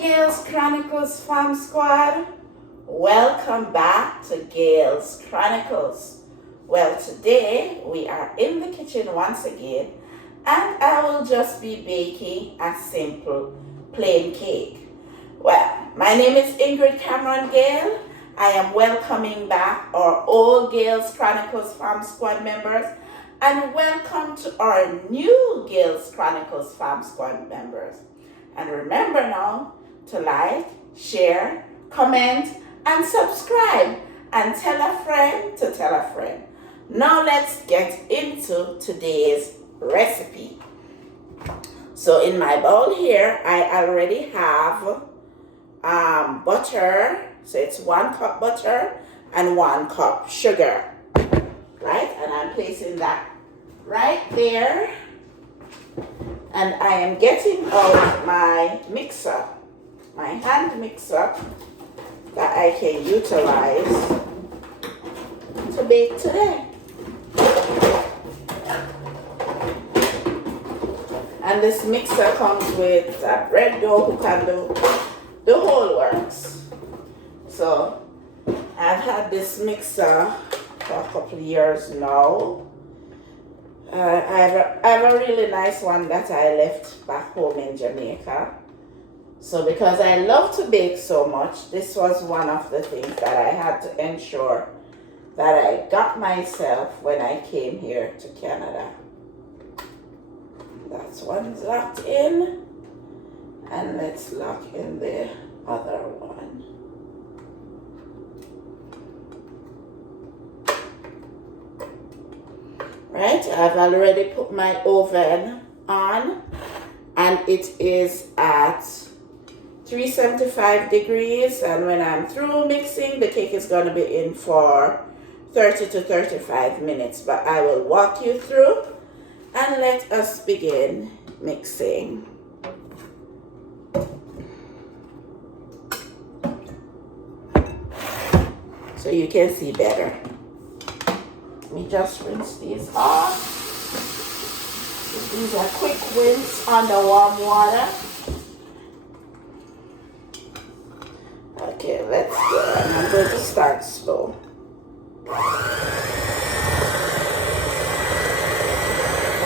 Gail's Chronicles Fam Squad. Welcome back to Gail's Chronicles. Well, today we are in the kitchen once again, and I will just be baking a simple plain cake. Well, my name is Ingrid Cameron Gale. I am welcoming back our old Gail's Chronicles Fam Squad members, and welcome to our new Gail's Chronicles Fam Squad members. And remember now to like, share, comment, and subscribe, and tell a friend to tell a friend. Now let's get into today's recipe. So in my bowl here, I already have butter. So it's 1 cup butter and 1 cup sugar, right? And I'm placing that right there. And I am getting out my mixer, my hand mixer, that I can utilize to bake today. And this mixer comes with a bread dough who can do the whole works. So I've had this mixer for a couple of years now. I have a really nice one that I left back home in Jamaica. So because I love to bake so much, this was one of the things that I had to ensure that I got myself when I came here to Canada. That's one's locked in, and let's lock in the other one. Right, I've already put my oven on, and it is at 375 degrees, and when I'm through mixing, the cake is going to be in for 30 to 35 minutes, but I will walk you through, and let us begin mixing. So you can see better. Let me just rinse these off. These are quick rinse under warm water. Okay, let's go. And I'm going to start slow.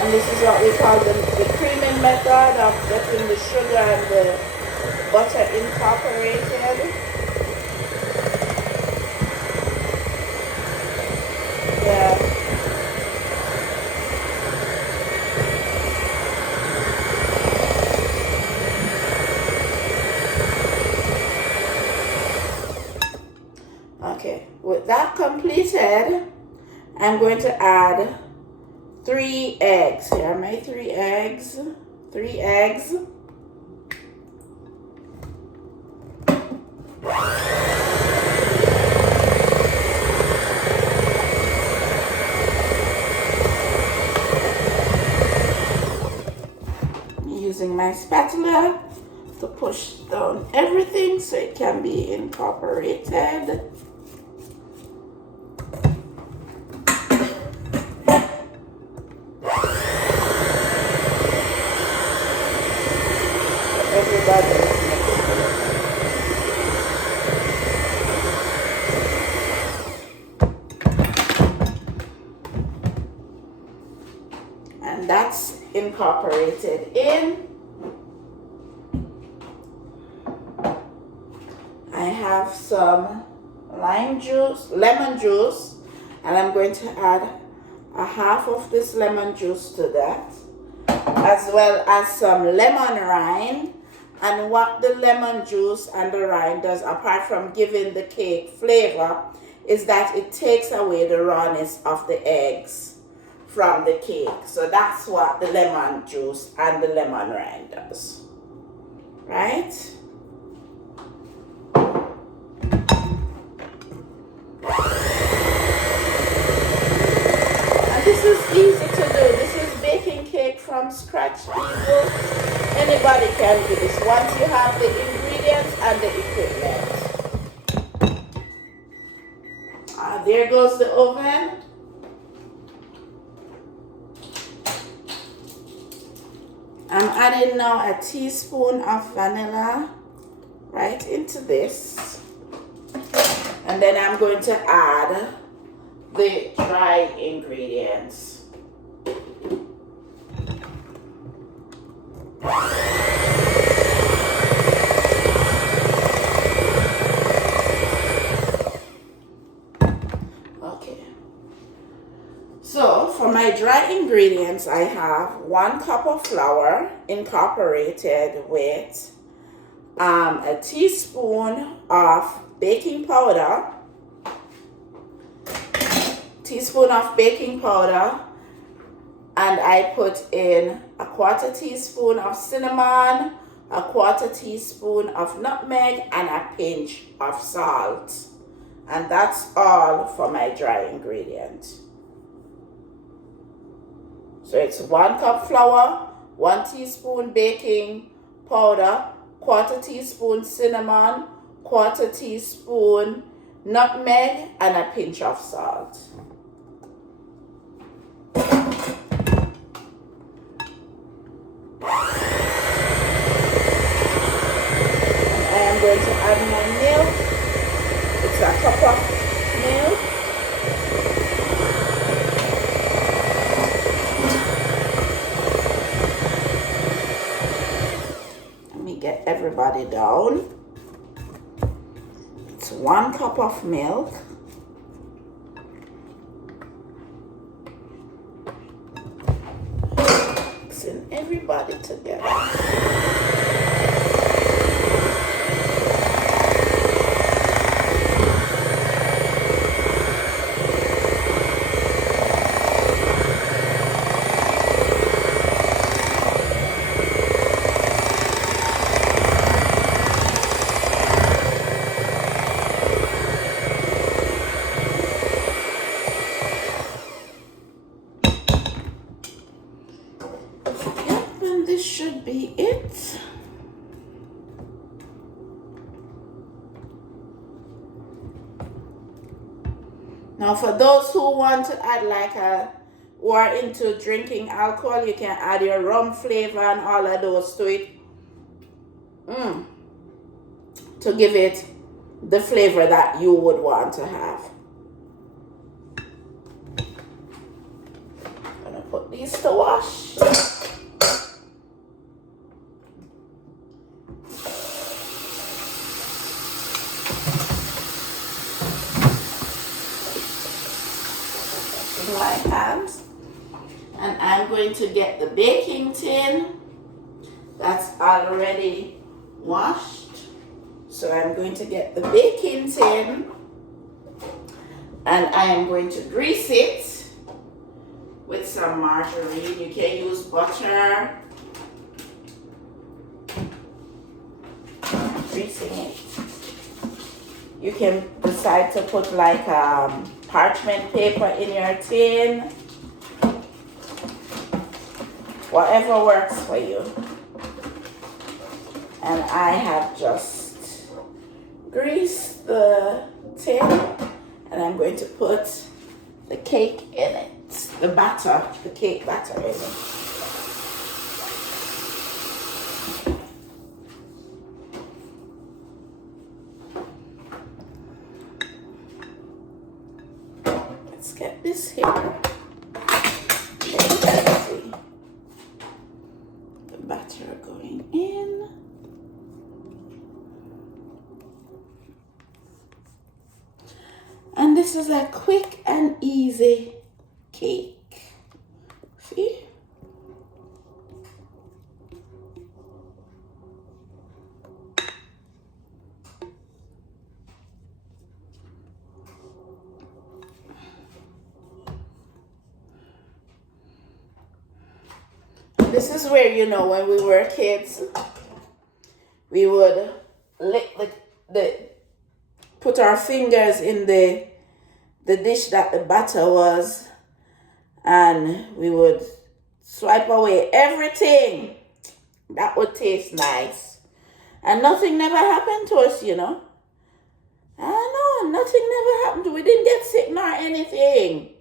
And this is what we call the creaming method of getting the sugar and the butter incorporated. Yeah. Okay, with that completed, I'm going to add 3 eggs. Here are my 3 eggs. 3 eggs. Using my spatula to push down everything so it can be incorporated. Everybody is mixing. And that's incorporated in. I have some lemon juice, and I'm going to add a half of this lemon juice to that, as well as some lemon rind. And what the lemon juice and the rind does, apart from giving the cake flavor, is that it takes away the rawness of the eggs from the cake. So that's what the lemon juice and the lemon rind does, right? And this is easy to do. This is baking cake from scratch, people. Anybody can do this once you have the ingredients and the equipment. There goes the oven. I'm adding now a teaspoon of vanilla right into this. And then I'm going to add the dry ingredients. Okay. So for my dry ingredients, I have 1 cup of flour incorporated with a teaspoon of baking powder, and I put in a 1/4 teaspoon of cinnamon, a 1/4 teaspoon of nutmeg, and a pinch of salt. And that's all for my dry ingredient. So it's 1 cup flour, 1 teaspoon baking powder, 1/4 teaspoon cinnamon, 1/4 teaspoon nutmeg, and a pinch of salt. I am going to add my milk. It's a cup of milk. Let me get everybody down. It's 1 cup of milk. Mixing everybody together. This should be it. Now for those who want to add who are into drinking alcohol, you can add your rum flavor and all of those to it to give it the flavor that you would want to have. I'm gonna put these to wash. My hands, and I'm going to get the baking tin that's already washed. So I'm going to get the baking tin and I am going to grease it with some margarine. You can use butter. Greasing it. You can decide to put parchment paper in your tin. Whatever works for you. And I have just greased the tin and I'm going to put the cake in it. The cake batter in it. Let's get this here. See the batter going in. And this is a quick and easy cake. See? This is where, when we were kids, we would lick put our fingers in the dish that the batter was, and we would swipe away everything that would taste nice. And nothing never happened to us, I know, nothing never happened. We didn't get sick nor anything.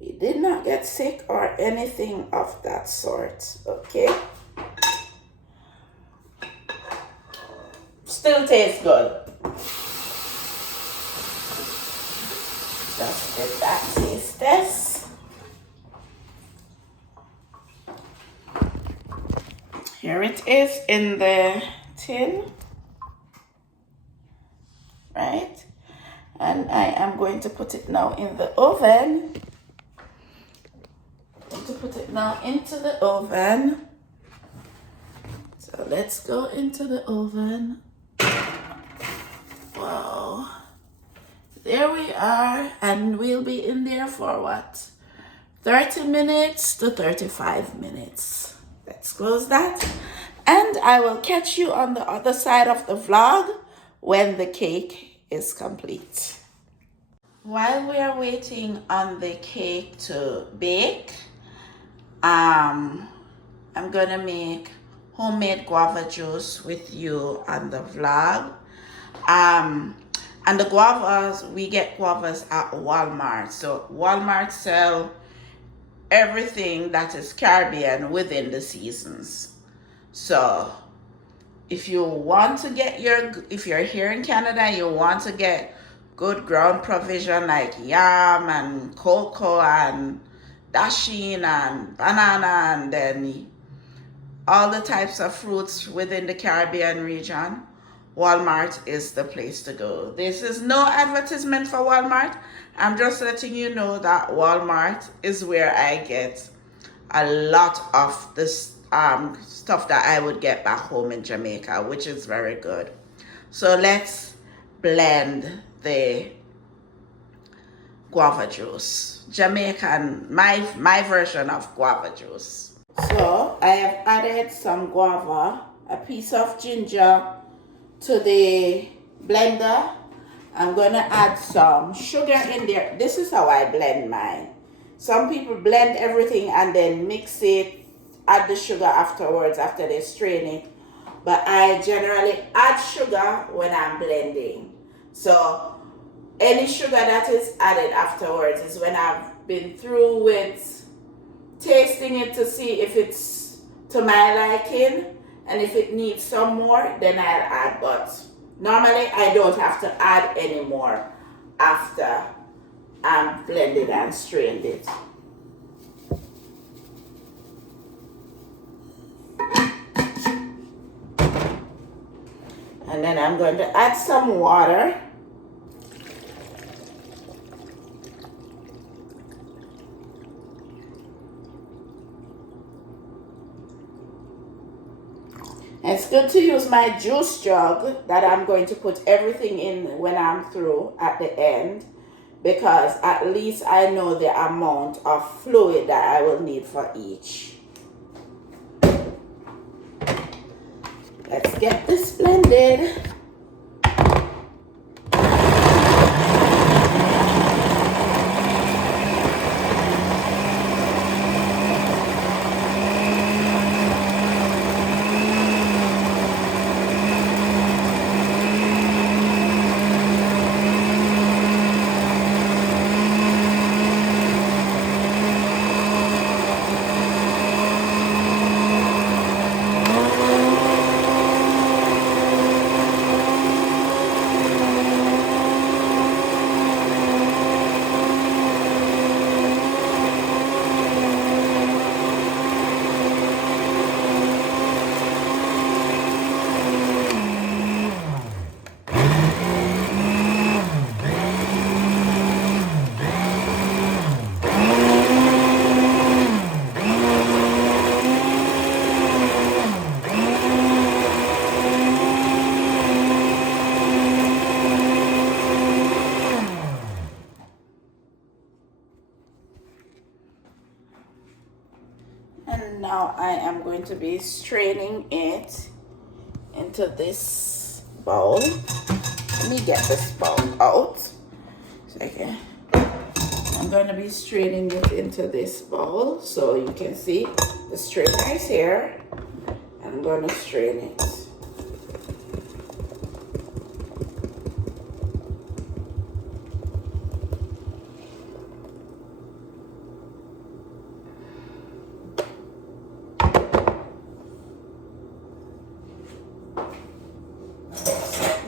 We did not get sick or anything of that sort, okay? Still tastes good. Just get that taste test. Here it is in the tin, right? And I am going to put it now in the oven. I'm going to put it now into the oven. So let's go into the oven. Wow. There we are, and we'll be in there for what? 30 minutes to 35 minutes. Let's close that. And I will catch you on the other side of the vlog when the cake is complete. While we are waiting on the cake to bake, I'm gonna make homemade guava juice with you on the vlog. And the guavas, we get guavas at Walmart. So Walmart sell everything that is Caribbean within the seasons. So if you want to get if you're here in Canada, you want to get good ground provision like yam and cocoa and dasheen and banana, and then all the types of fruits within the Caribbean region, Walmart is the place to go. This is no advertisement for Walmart. I'm just letting you know that Walmart is where I get a lot of this stuff that I would get back home in Jamaica, which is very good. So let's blend the guava juice. Jamaican, my version of guava juice. So I have added some guava, a piece of ginger to the blender. I'm gonna add some sugar in there. This is how I blend mine. Some people blend everything and then mix it, add the sugar afterwards after they strain it. But I generally add sugar when I'm blending. So any sugar that is added afterwards is when I've been through with tasting it to see if it's to my liking, and if it needs some more, then I'll add. But normally I don't have to add any more after I'm blended and strained it. And then I'm going to add some water. It's good to use my juice jug that I'm going to put everything in when I'm through at the end, because at least I know the amount of fluid that I will need for each. Let's get this blended. And now I am going to be straining it into this bowl. Let me get this bowl out. Second. I'm going to be straining it into this bowl so you can see the strainer is here. I'm going to strain it.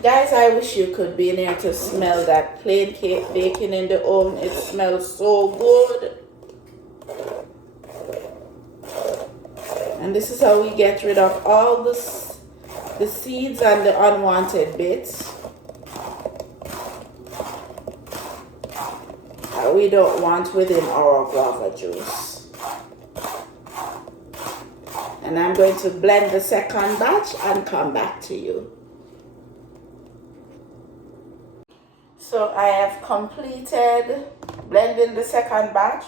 Guys, I wish you could be in here to smell that plain cake baking in the oven. It smells so good. And this is how we get rid of all the seeds and the unwanted bits that we don't want within our guava juice. And I'm going to blend the second batch and come back to you. So I have completed blending the second batch.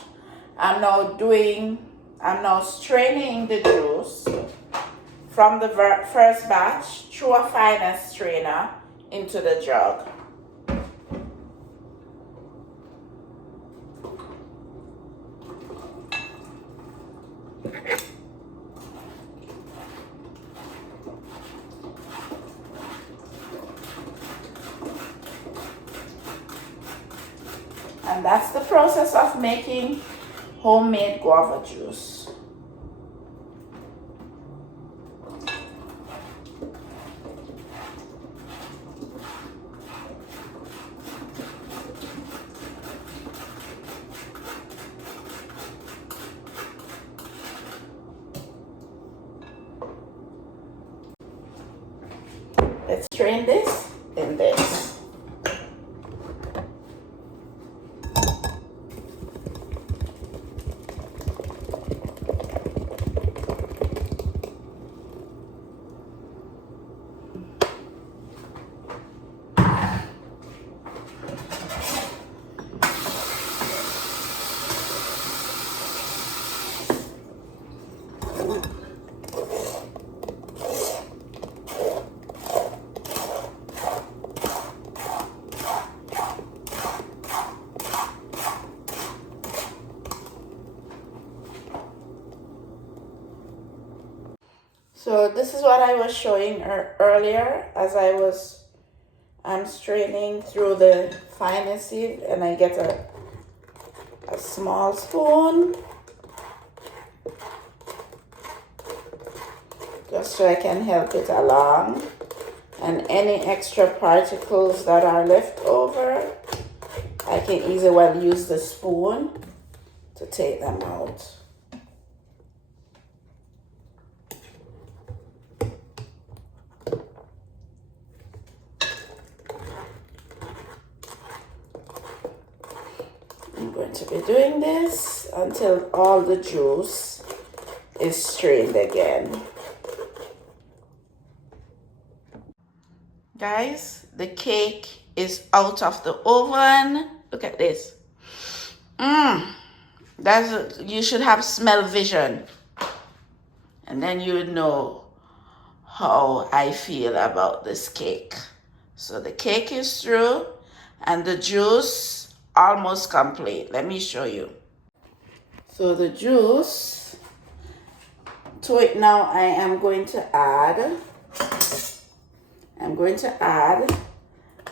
I'm now straining the juice from the first batch through a finer strainer into the jug. And that's the process of making homemade guava juice. Let's strain this in this. So this is what I was showing earlier as I'm straining through the finest sieve, and I get a small spoon just so I can help it along, and any extra particles that are left over, I can easily use the spoon to take them out. I'm going to be doing this until all the juice is strained again. Guys, the cake is out of the oven. Look at this. You should have smell vision. And then you would know how I feel about this cake. So the cake is through and the juice almost complete. Let me show you. So the juice, to it now I am going to add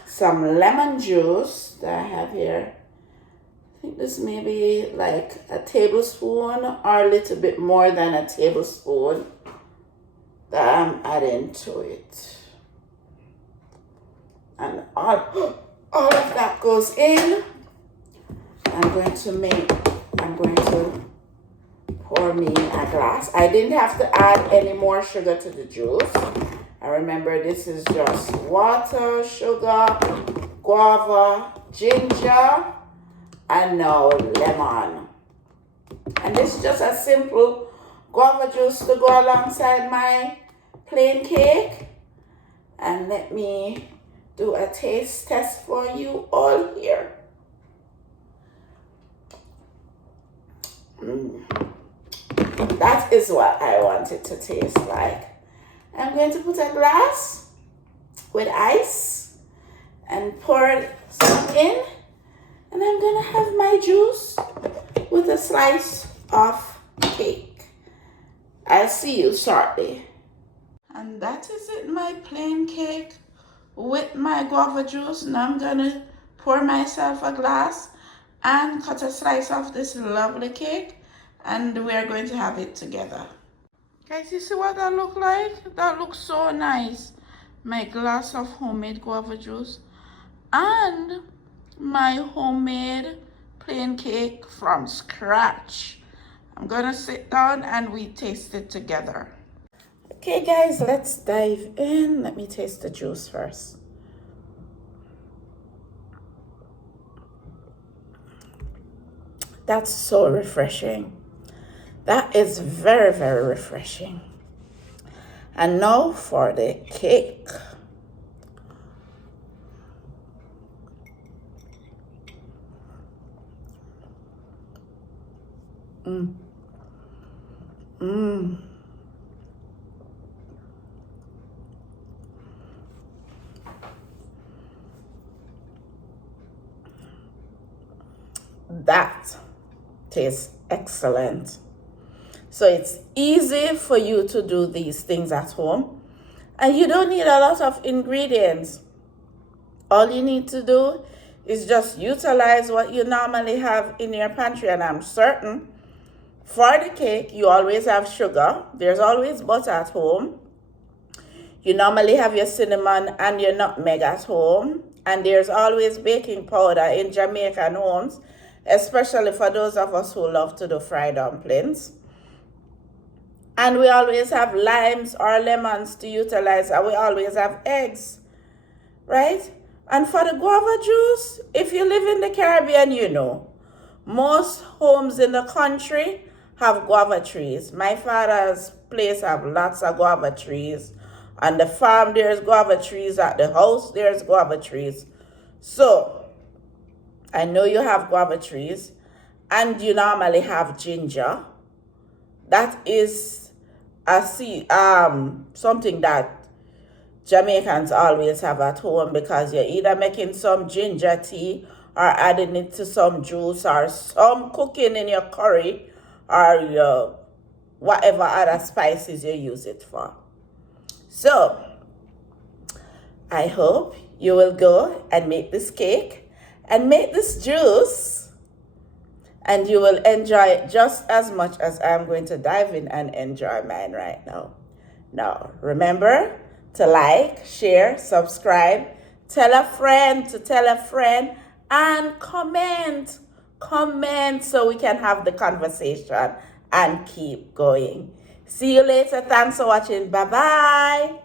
some lemon juice that I have here. I think this may be like a tablespoon or a little bit more than a tablespoon that I'm adding to it. And all of that goes in. I'm going to pour me a glass. I didn't have to add any more sugar to the juice. I remember this is just water, sugar, guava, ginger, and now lemon. And this is just a simple guava juice to go alongside my plain cake. And let me do a taste test for you all here. That is what I want it to taste like. I'm going to put a glass with ice and pour some in, and I'm going to have my juice with a slice of cake. I'll see you shortly. And that is it, my plain cake with my guava juice. Now I'm going to pour myself a glass and cut a slice of this lovely cake, and we are going to have it together. Guys, you see what that look like? That looks so nice. my glass of homemade guava juice, and my homemade plain cake from scratch. I'm gonna sit down and we taste it together. Okay guys, let's dive in. Let me taste the juice first. That's so refreshing. That is very, very refreshing. And now for the cake. That tastes excellent. So it's easy for you to do these things at home, and you don't need a lot of ingredients. All you need to do is just utilize what you normally have in your pantry, and I'm certain for the cake you always have sugar. There's always butter at home. You normally have your cinnamon and your nutmeg at home, and there's always baking powder in Jamaican homes, especially for those of us who love to do fried dumplings. And we always have limes or lemons to utilize, and we always have eggs, right? And for the guava juice, if you live in the Caribbean, you know, most homes in the country have guava trees. My father's place have lots of guava trees. On the farm, there's guava trees. At the house, there's guava trees. So, I know you have guava trees, and you normally have ginger. That is something that Jamaicans always have at home, because you're either making some ginger tea or adding it to some juice or some cooking in your curry or your whatever other spices you use it for. So, I hope you will go and make this cake and make this juice, and you will enjoy it just as much as I'm going to dive in and enjoy mine right now. Now, remember to like, share, subscribe, tell a friend to tell a friend, and comment. Comment so we can have the conversation and keep going. See you later. Thanks for watching. Bye-bye.